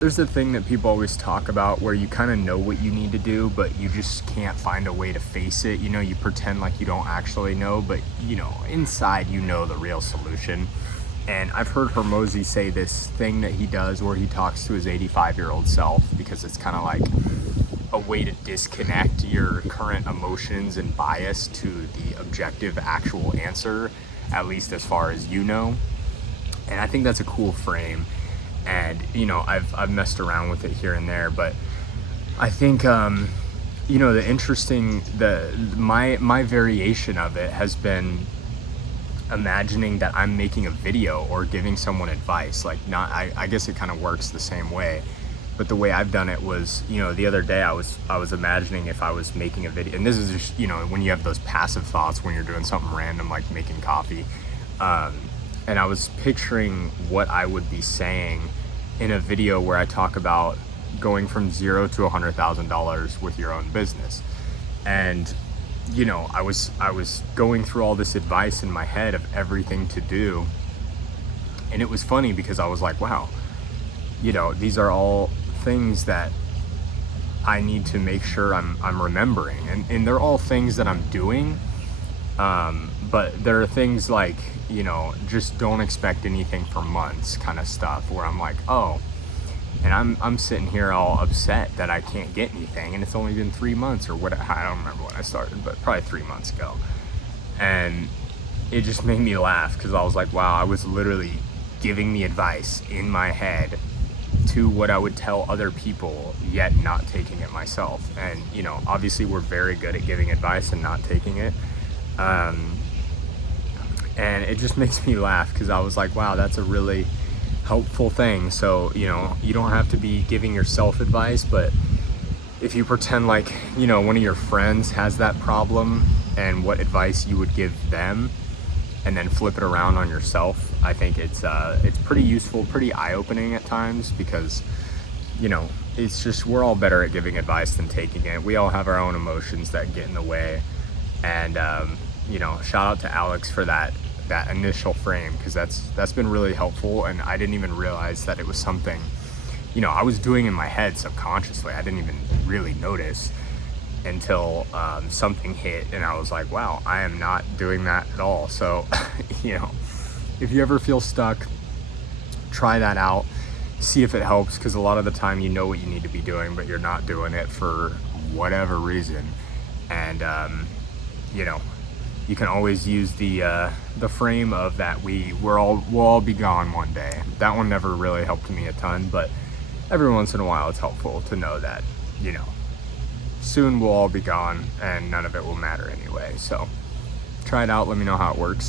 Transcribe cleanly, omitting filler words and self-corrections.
There's the thing that people always talk about where you kind of know what you need to do, but you just can't find a way to face it. You know, you pretend like you don't actually know, but you know, inside you know the real solution. And I've heard Hormozi say this thing that he does where he talks to his 85-year-old self, because it's kind of like a way to disconnect your current emotions and bias to the objective actual answer, at least as far as you know. And I think that's a cool frame. And you know, I've messed around with it here and there, but I think you know, my variation of it has been imagining that I'm making a video or giving someone advice. Like, not, I guess it kind of works the same way, but the way I've done it was, you know, the other day I was imagining if I was making a video, and this is just, you know, when you have those passive thoughts when you're doing something random like making coffee, and I was picturing what I would be saying in a video where I talk about going from $0 to $100,000 with your own business. And you know, I was going through all this advice in my head of everything to do, and it was funny because I was like, wow, you know, these are all things that I need to make sure I'm remembering, and they're all things that I'm doing, but there are things like, you know, just don't expect anything for months kind of stuff, where I'm like, oh, and I'm sitting here all upset that I can't get anything, and it's only been 3 months or what, I don't remember when I started, but probably 3 months ago. And it just made me laugh because I was like, wow, I was literally giving the advice in my head to what I would tell other people, yet not taking it myself. And you know, obviously we're very good at giving advice and not taking it. And it just makes me laugh because I was like, wow, that's a really helpful thing. So, you know, you don't have to be giving yourself advice, but if you pretend like, you know, one of your friends has that problem and what advice you would give them, and then flip it around on yourself, I think it's pretty useful, pretty eye-opening at times, because, you know, it's just, we're all better at giving advice than taking it. We all have our own emotions that get in the way. And you know, shout out to Alex for that initial frame, because that's been really helpful. And I didn't even realize that it was something, you know, I was doing in my head subconsciously. I didn't even really notice until something hit, and I was like, wow, I am not doing that at all. So you know, if you ever feel stuck, try that out, see if it helps, because a lot of the time you know what you need to be doing, but you're not doing it for whatever reason. And you know, you can always use the frame of that we'll all be gone one day. That one never really helped me a ton, but every once in a while it's helpful to know that, you know, soon we'll all be gone and none of it will matter anyway. So try it out, let me know how it works.